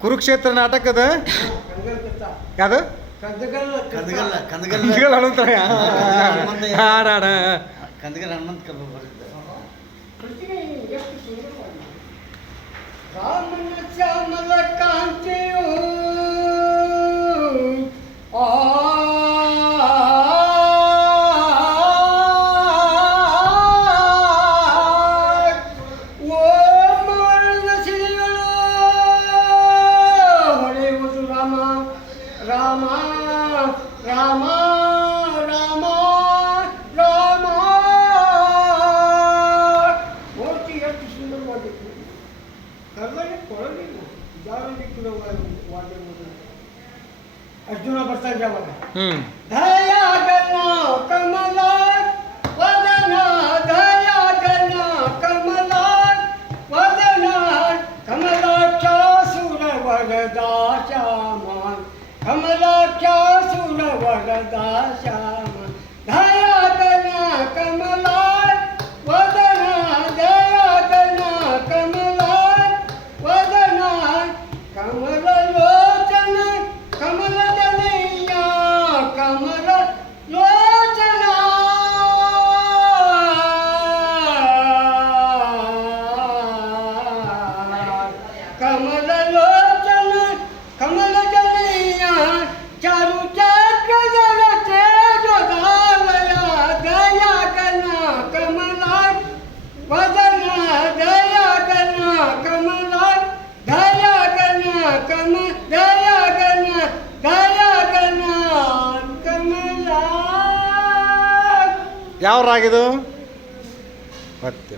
ಕುರುಕ್ಷೇತ್ರ ನಾಟಕದ ಯಾವುದು ಕಂದಗಲ್ ಹನುಮಂತರಾಯ ಹಾಡಾಡ ಕಂದಗಲ್ ಹನುಮಂತ ಬರೆದಿದ್ದ ರಾಮನ ಶ್ಯಾಮಲ ಕಾಂತಿಯು ರಾಮ ರಾಮ ರಾಮ ರಾಮ ಮೂರ್ತಿ ಎಷ್ಟು ಸುಂದರವಾಗಿತ್ತು ಕರ್ನಾಟಕ ಕೊಡಲಿಲ್ಲ ಜಾಗತಿಕ ವಾದ್ಯ ಅರ್ಜುನ ಬರ್ತಾ ಇದ್ದಾವಾಗ ದಯಾಗನ ಕಮಲ ವದನ ದಯಾಗನ ಕಮಲ ವದನ ಕಮಲಾಕ್ಷಾಸುರ ವರದಾಚಾಮ ಕಮಲಾಕ್ಷಾಸುರ ವರದಾಚಾಮ ದಯಾಗನ ಕಮಲ ವದನ ದಯಾಗನ ಕಮಲ ವದನ ಕಮಲ ಲೋಚನ ಕಮಲ ಜನಯ್ಯ ಕಮಲ ಲೋಚನ ಕಮಲ ಲೋಚನ ಕಮಲ ಜನಯ್ಯ ಚಾರು ಚಕ್ರಧರ ತೇಜೋದಾಲಯ ದಯಾಗನ ಕಮಲ ವದನ ದಯಾಗನ ಕಮಲ ದಯಾಗನ ಕಮ ದಯಾಗನ ದಯಾಗನ ಕಮಲ. ಯಾವ ರಾಗಿದು ಮತ್ತೆ